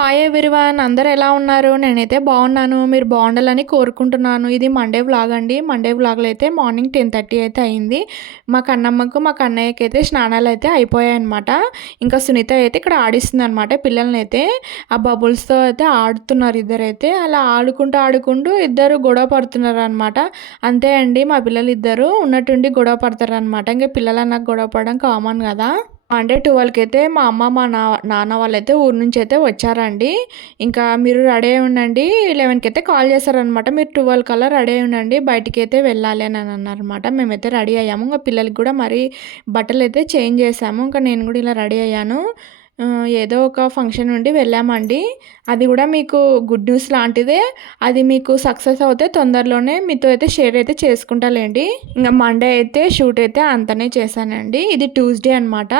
Hi everyone అందరు ఎలా ఉన్నారు? నేనైతే బాగున్నాను మీరు బాగుండాలని కోరుకుంటున్నాను. ఇది మండే వ్లాగ్ అండి. మండే వ్లాగ్లో అయితే మార్నింగ్ టెన్ థర్టీ అయితే అయింది. మా కన్నమ్మకు మా కన్నయ్యకి అయితే స్నానాలు అయితే అయిపోయాయి అనమాట ఇంకా సునీత అయితే ఇక్కడ ఆడిస్తుంది అనమాట పిల్లల్ని అయితే ఆ బబుల్స్తో అయితే ఆడుతున్నారు ఇద్దరైతే. అలా ఆడుకుంటూ ఆడుకుంటూ ఇద్దరు గొడవ పడుతున్నారు అనమాట అంతే అండి మా పిల్లలు ఇద్దరు ఉన్నట్టుండి గొడవ పడతారు అనమాట ఇంకా పిల్లలు నాకు గొడవ పడడం కామన్ కదా. అంటే ట్వెల్వ్కి అయితే మా అమ్మ మా నా నాన్న వాళ్ళైతే ఊరు నుంచి అయితే వచ్చారండి. ఇంకా మీరు రెడీ అయి ఉండండి. లెవెన్కి అయితే కాల్ చేశారనమాట మీరు ట్వెల్వ్ కల్లా రెడీ అయి ఉండండి. బయటికి అయితే వెళ్ళాలి అని అన్నారనమాట మేమైతే రెడీ అయ్యాము. ఇంకా పిల్లలకి కూడా మరి బట్టలు అయితే చేంజ్ చేసాము. ఇంకా నేను కూడా ఇలా రెడీ అయ్యాను. ఏదో ఒక ఫంక్షన్ నుండి వెళ్ళామండి. అది కూడా మీకు గుడ్ న్యూస్ లాంటిదే. అది మీకు సక్సెస్ అవుతే తొందరలోనే మీతో అయితే షేర్ అయితే చేసుకుంటాలేండి. ఇంకా మండే అయితే షూట్ అయితే అంతనే చేశానండి. ఇది ట్యూస్డే అనమాట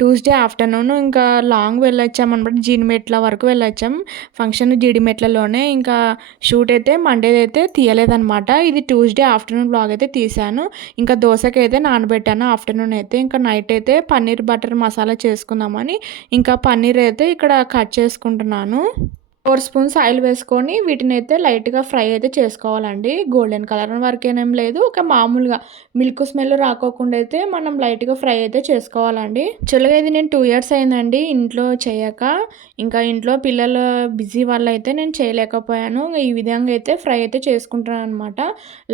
ట్యూస్డే ఆఫ్టర్నూన్ ఇంకా లాంగ్ వెళ్ళొచ్చాం అనమాట జీడిమెట్ల వరకు వెళ్ళొచ్చాం. ఫంక్షన్ జీడిమెట్లలోనే ఇంకా షూట్ అయితే మండే అయితే తీయలేదనమాట ఇది ట్యూస్డే ఆఫ్టర్నూన్ బ్లాగ్ అయితే తీశాను. ఇంకా దోశకి అయితే నానబెట్టాను ఆఫ్టర్నూన్ అయితే. ఇంకా నైట్ అయితే పన్నీర్ బటర్ మసాలా చేసుకుందామని ఇంకా పన్నీర్ అయితే ఇక్కడ కట్ చేసుకుంటున్నాను. ఫోర్ స్పూన్స్ ఆయిల్ వేసుకొని వీటిని అయితే లైట్గా ఫ్రై అయితే చేసుకోవాలండి. గోల్డెన్ కలర్ వరకేనేం లేదు. ఒక మామూలుగా మిల్క్ స్మెల్ రాకోకుండా అయితే మనం లైట్గా ఫ్రై అయితే చేసుకోవాలండి. చిల్లగా ఇది నేను టూ ఇయర్స్ అయిందండి ఇంట్లో చేయక. ఇంకా ఇంట్లో పిల్లలు బిజీ వల్ల అయితే నేను చేయలేకపోయాను. ఈ విధంగా అయితే ఫ్రై అయితే చేసుకుంటున్నాను అనమాట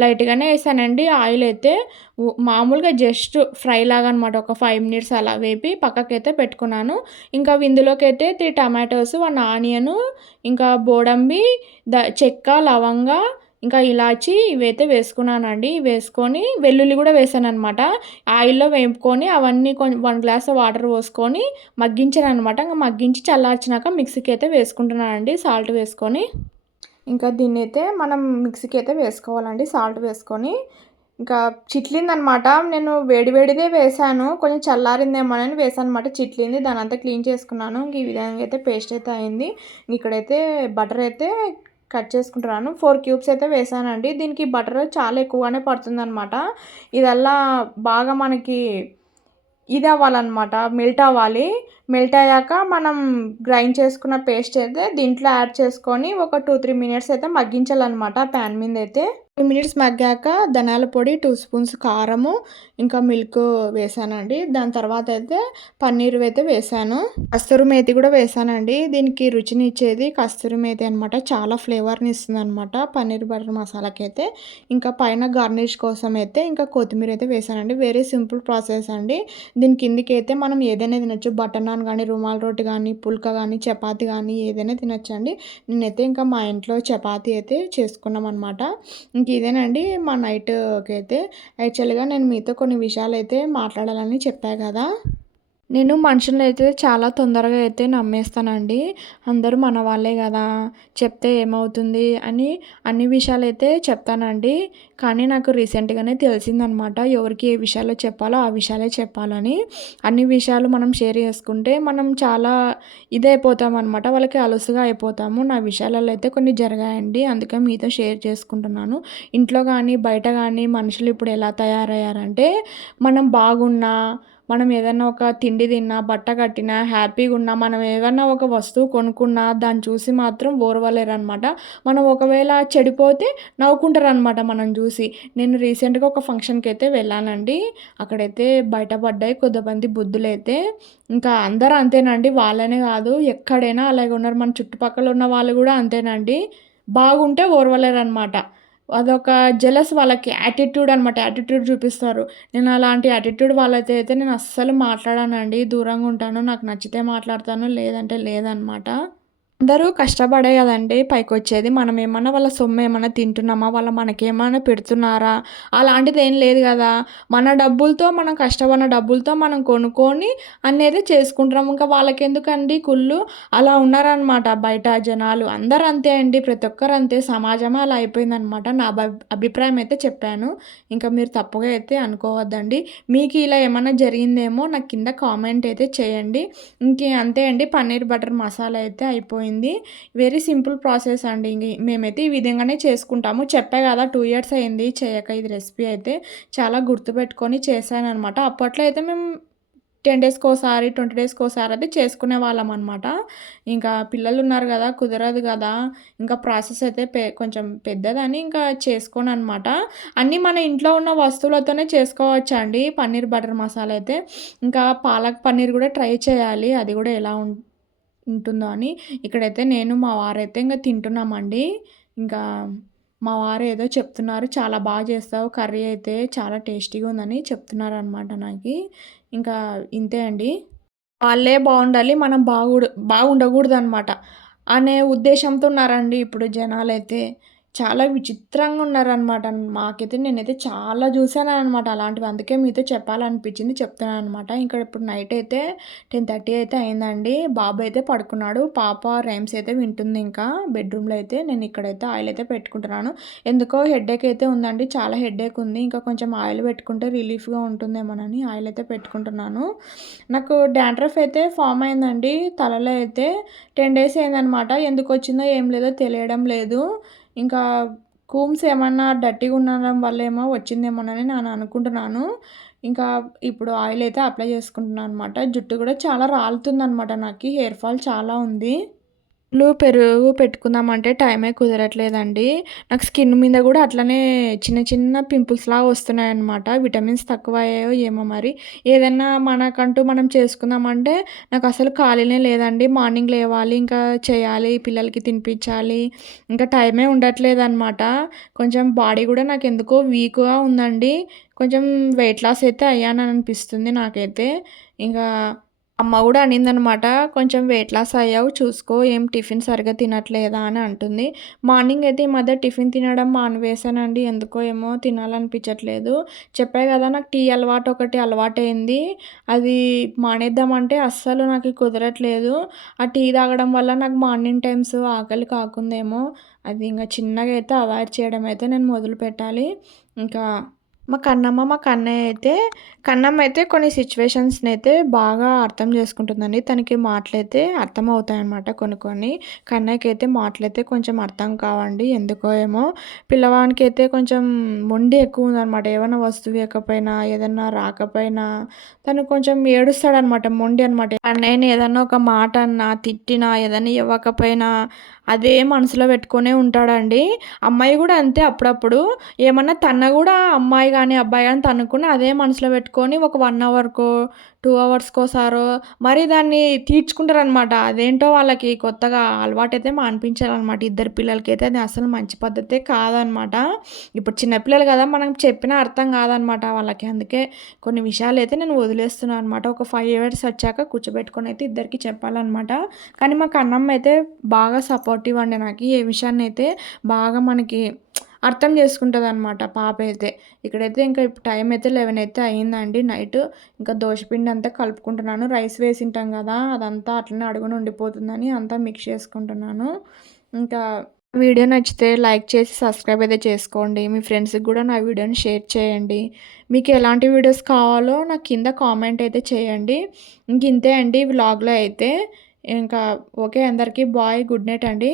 లైట్గానే వేసానండి. ఆయిల్ అయితే మామూలుగా జస్ట్ ఫ్రై లాగా అనమాట ఒక ఫైవ్ మినిట్స్ అలా వేపి పక్కకైతే పెట్టుకున్నాను. ఇంకా ఇందులోకి అయితే త్రీ టమాటోస్ వన్ ఆనియన్ ఇంకా బోడంబి ద చెక్క లవంగ ఇంకా ఇలాచి ఇవైతే వేసుకున్నానండి. వేసుకొని వెల్లుల్లి కూడా వేసాను అనమాట ఆయిల్లో వేపుకొని అవన్నీ కొంచెం వన్ గ్లాస్ వాటర్ పోసుకొని మగ్గించాను అనమాట ఇంకా మగ్గించి చల్లార్చినాక మిక్సీకి అయితే వేసుకుంటున్నానండి సాల్ట్ వేసుకొని. ఇంకా దీన్ని అయితే మనం మిక్సీకి అయితే వేసుకోవాలండి సాల్ట్ వేసుకొని. ఇంకా చిట్లిందనమాట. నేను వేడివేడిదే వేసాను కొంచెం చల్లారిందేమో అని వేసాను అనమాట చిట్లింది. దాని అంతా క్లీన్ చేసుకున్నాను. ఈ విధంగా అయితే పేస్ట్ అయితే అయింది. ఇక్కడైతే బటర్ అయితే కట్ చేసుకుంటున్నాను. ఫోర్ క్యూబ్స్ అయితే వేసానండి దీనికి బటర్ చాలా ఎక్కువగానే పడుతుంది అనమాట ఇదల్లా బాగా మనకి ఇది అవ్వాలన్నమాట మెల్ట్ అవ్వాలి. మెల్ట్ అయ్యాక మనం గ్రైండ్ చేసుకున్న పేస్ట్ అయితే దీంట్లో యాడ్ చేసుకొని ఒక టూ త్రీ మినిట్స్ అయితే మగ్గించాలన్నమాట ప్యాన్ మీద అయితే టూ మినిట్స్ మగ్గాక ధనియాల పొడి టూ స్పూన్స్ కారము ఇంకా మిల్క్ వేసానండి. దాని తర్వాత అయితే పన్నీర్ అయితే వేసాను. కస్తూరి మేతి కూడా వేసానండి. దీనికి రుచిని ఇచ్చేది కస్తూరి మేతి అనమాట చాలా ఫ్లేవర్ని ఇస్తుంది అనమాట పన్నీర్ బటర్ మసాలాకి అయితే. ఇంకా పైన గార్నిష్ కోసం అయితే ఇంకా కొత్తిమీర అయితే వేసానండి. వెరీ సింపుల్ ప్రాసెస్ అండి. దీని కిందికి అయితే మనం ఏదైనా తినచ్చు. బటర్ నాన్ కానీ రుమాల్ రోటి కానీ పుల్క కానీ చపాతి కానీ ఏదైనా తినొచ్చండి. నేనైతే ఇంకా మా ఇంట్లో చపాతి అయితే చేసుకున్నాం అనమాట ఇంక ఇదేనండి. మా నైట్కి అయితే యాక్చువల్గా నేను మీతో కొన్ని విషయాలు అయితే మాట్లాడాలని చెప్పా కదా. నేను మనుషులను అయితే చాలా తొందరగా అయితే నమ్మేస్తానండి. అందరూ మన వాళ్ళే కదా చెప్తే ఏమవుతుంది అని అన్ని విషయాలు అయితే చెప్తానండి. కానీ నాకు రీసెంట్గానే తెలిసిందనమాట ఎవరికి ఏ విషయాలు చెప్పాలో ఆ విషయాలే చెప్పాలని. అన్ని విషయాలు మనం షేర్ చేసుకుంటే మనం చాలా ఇదైపోతాం అనమాట వాళ్ళకి అలసుగా అయిపోతాము. నా విషయాలలో అయితే కొన్ని జరిగాయండి అందుకే మీతో షేర్ చేసుకుంటున్నాను. ఇంట్లో కానీ బయట కానీ మనుషులు ఇప్పుడు ఎలా తయారయ్యారంటే మనం బాగున్నా మనం ఏదైనా ఒక తిండి తిన్నా బట్ట కట్టినా హ్యాపీగా ఉన్నా మనం ఏదైనా ఒక వస్తువు కొనుక్కున్నా దాన్ని చూసి మాత్రం ఓర్వలేరు అనమాట మనం ఒకవేళ చెడిపోతే నవ్వుకుంటారు అనమాట మనం చూసి. నేను రీసెంట్గా ఒక ఫంక్షన్కి అయితే వెళ్ళానండి. అక్కడైతే బయటపడ్డాయి కొద్దిమంది బుద్ధులైతే. ఇంకా అందరూ అంతేనండి. వాళ్ళనే కాదు ఎక్కడైనా అలాగే ఉన్నారు. మన చుట్టుపక్కల ఉన్న వాళ్ళు కూడా అంతేనండి. బాగుంటే ఓర్వలేరు అనమాట అదొక జెలస్ వాళ్ళకి యాటిట్యూడ్ అనమాట యాటిట్యూడ్ చూపిస్తారు. నేను అలాంటి యాటిట్యూడ్ వాళ్ళైతే అయితే నేను అస్సలు మాట్లాడానండి. దూరంగా ఉంటాను. నాకు నచ్చితే మాట్లాడతాను. లేదంటే లేదనమాట అందరూ కష్టపడే కదండి. పైకి వచ్చేది మనం ఏమన్నా వాళ్ళ సొమ్ము ఏమన్నా తింటున్నామా? వాళ్ళ మనకేమైనా పెడుతున్నారా? అలాంటిది ఏం లేదు కదా. మన డబ్బులతో మనం కష్టపడిన డబ్బులతో మనం కొనుక్కొని అనేది చేసుకుంటున్నాం. ఇంకా వాళ్ళకి ఎందుకండి కుళ్ళు? అలా ఉన్నారనమాట బయట జనాలు. అందరూ అంతే అండి. ప్రతి ఒక్కరు అంతే. సమాజమే అలా అయిపోయిందనమాట నా అభిప్రాయం అయితే చెప్పాను. ఇంకా మీరు తప్పుగా అయితే అనుకోవద్దండి. మీకు ఇలా ఏమైనా జరిగిందేమో నాకు కింద కామెంట్ అయితే చేయండి. ఇంకే అంతే అండి. పన్నీర్ బటర్ మసాలా అయితే అయిపోయింది. అయిపోయింది. వెరీ సింపుల్ ప్రాసెస్ అండి. మేమైతే ఈ విధంగానే చేసుకుంటాము. చెప్పే కదా టూ ఇయర్స్ అయింది చేయక ఇది రెసిపీ అయితే. చాలా గుర్తుపెట్టుకొని చేశాను అనమాట అప్పట్లో అయితే మేము టెన్ డేస్కి ఒకసారి ట్వంటీ డేస్కి ఒకసారి అయితే చేసుకునే వాళ్ళం అనమాట ఇంకా పిల్లలు ఉన్నారు కదా కుదరదు కదా. ఇంకా ప్రాసెస్ అయితే పె కొంచెం పెద్దదని ఇంకా చేసుకోను అనమాట అన్నీ మన ఇంట్లో ఉన్న వస్తువులతోనే చేసుకోవచ్చు అండి పన్నీర్ బటర్ మసాలా అయితే. ఇంకా పాలక్ పన్నీర్ కూడా ట్రై చేయాలి. అది కూడా ఎలా ఉంటుందో అని. ఇక్కడైతే నేను మా వారైతే ఇంకా తింటున్నామండి. ఇంకా మా వారు ఏదో చెప్తున్నారు చాలా బాగా చేస్తావు కర్రీ అయితే చాలా టేస్టీగా ఉందని చెప్తున్నారు అనమాట నాకు. ఇంకా ఇంతే అండి. వాళ్ళే బాగుండాలి మనం బాగుడు బాగుండకూడదు అనమాట అనే ఉద్దేశంతో ఉన్నారండి ఇప్పుడు జనాలైతే. చాలా విచిత్రంగా ఉన్నారనమాట మాకైతే నేనైతే చాలా చూశాను అనమాట అలాంటివి. అందుకే మీతో చెప్పాలనిపించింది చెప్తున్నాను అనమాట ఇంకా ఇప్పుడు నైట్ అయితే టెన్ థర్టీ అయితే అయిందండి. బాబు అయితే పడుకున్నాడు. పాప రైమ్స్ అయితే వింటుంది ఇంకా. బెడ్రూమ్లో అయితే నేను ఇక్కడైతే ఆయిల్ అయితే పెట్టుకుంటున్నాను. ఎందుకో హెడేక్ అయితే ఉందండి. చాలా హెడేక్ ఉంది. ఇంకా కొంచెం ఆయిల్ పెట్టుకుంటే రిలీఫ్గా ఉంటుందేమోనని ఆయిల్ అయితే పెట్టుకుంటున్నాను. నాకు డాండ్రఫ్ అయితే ఫామ్ అయిందండి. తలలో అయితే టెన్ డేస్ అయిందనమాట ఎందుకు వచ్చిందో ఏం లేదో తెలియడం లేదు. ఇంకా కూమ్స్ ఏమన్నా డర్టీగా ఉండడం వల్ల ఏమో వచ్చిందేమోనని నేను అనుకుంటున్నాను. ఇంకా ఇప్పుడు ఆయిల్ అయితే అప్లై చేసుకుంటున్నాను అనమాట జుట్టు కూడా చాలా రాలుతుంది అనమాట నాకు. హెయిర్ ఫాల్ చాలా ఉంది. లు పెరుగు పెట్టుకుందామంటే టైమే కుదరట్లేదండి. నాకు స్కిన్ మీద కూడా అట్లనే చిన్న చిన్న పింపుల్స్ లాగా వస్తున్నాయి అనమాట విటమిన్స్ తక్కువ అయ్యాయో ఏమో మరి. ఏదైనా మనకంటూ మనం చేసుకుందామంటే నాకు అసలు ఖాళీనే లేదండి. మార్నింగ్ లేవాలి ఇంకా చేయాలి పిల్లలకి తినిపించాలి. ఇంకా టైమే ఉండట్లేదు అనమాట కొంచెం బాడీ కూడా నాకు ఎందుకో వీక్గా ఉందండి. కొంచెం వెయిట్ లాస్ అయితే అయ్యానని అనిపిస్తుంది నాకైతే. ఇంకా అమ్మ కూడా అనిందనమాట కొంచెం వెయిట్ లాస్ అయ్యావు చూసుకో ఏం టిఫిన్ సరిగ్గా తినట్లేదా? అని అంటుంది. మార్నింగ్ అయితే ఈ మధ్య టిఫిన్ తినడం మానివేశానండి ఎందుకో ఏమో తినాలనిపించట్లేదు. చెప్పే కదా నాకు టీ అలవాటు ఒకటి అలవాటైంది. అది మానేద్దామంటే అస్సలు నాకు కుదరట్లేదు. ఆ టీ తాగడం వల్ల నాకు మార్నింగ్ టైమ్స్ ఆకలి కాకుందేమో. అది ఇంకా చిన్నగా అయితే అవాయిడ్ చేయడం అయితే నేను మొదలు పెట్టాలి ఇంకా మా కన్నమ్మ మా కన్నయ్య అయితే కన్నమ్మ అయితే కొన్ని సిచ్యువేషన్స్ని అయితే బాగా అర్థం చేసుకుంటుందండి. తనకి మాటలైతే అర్థం అవుతాయన్నమాట కొన్ని కొన్ని. కన్నయ్యకి అయితే మాటలైతే కొంచెం అర్థం కావండి ఎందుకో ఏమో. పిల్లవానికి అయితే కొంచెం మొండి ఎక్కువ ఉందన్నమాట ఏమైనా వస్తువు ఇవ్వకపోయినా ఏదన్నా రాకపోయినా తను కొంచెం ఏడుస్తాడనమాట మొండి అనమాట అన్నయ్యని ఏదన్నా ఒక మాట అన్నా తిట్టినా ఏదన్నా ఇవ్వకపోయినా అదే మనసులో పెట్టుకునే ఉంటాడండి. అమ్మాయి కూడా అంతే అప్పుడప్పుడు. ఏమన్నా తన కూడా అమ్మాయి కానీ అబ్బాయి కానీ తనుకుని అదే మనసులో పెట్టుకొని ఒక వన్ అవర్కో టూ అవర్స్కోసారో మరి దాన్ని తీర్చుకుంటారనమాట అదేంటో వాళ్ళకి కొత్తగా అలవాటైతే అనిపించాలన్నమాట ఇద్దరు పిల్లలకైతే అది అసలు మంచి పద్ధతే కాదనమాట ఇప్పుడు చిన్నపిల్లలు కదా మనం చెప్పిన అర్థం కాదనమాట వాళ్ళకి. అందుకే కొన్ని విషయాలు అయితే నేను వదిలేస్తున్నాను అనమాట ఒక ఫైవ్ ఇయర్స్ వచ్చాక కూర్చోబెట్టుకొని అయితే ఇద్దరికి చెప్పాలన్నమాట. కానీ మా కన్నమ్మ అయితే బాగా సపోర్టివ్ అండి నాకు. ఏ విషయాన్ని అయితే బాగా మనకి అర్థం చేసుకుంటుంది అనమాట పాప అయితే ఇక్కడైతే ఇంకా టైం అయితే లెవెన్ అయితే అయ్యిందండి. నైట్ ఇంకా దోశపిండి అంతా కలుపుకుంటున్నాను. రైస్ వేసింటాం కదా అదంతా అట్లనే అడుగుని ఉండిపోతుందని అంతా మిక్స్ చేసుకుంటున్నాను. ఇంకా వీడియో నచ్చితే లైక్ చేసి సబ్స్క్రైబ్ అయితే చేసుకోండి. మీ ఫ్రెండ్స్కి కూడా నా వీడియోని షేర్ చేయండి. మీకు ఎలాంటి వీడియోస్ కావాలో నాకు కింద కామెంట్ అయితే చేయండి. ఇంక ఇంతే అండి వ్లాగ్లో అయితే. ఇంకా ఓకే అందరికీ బాయ్ గుడ్ నైట్ అండి.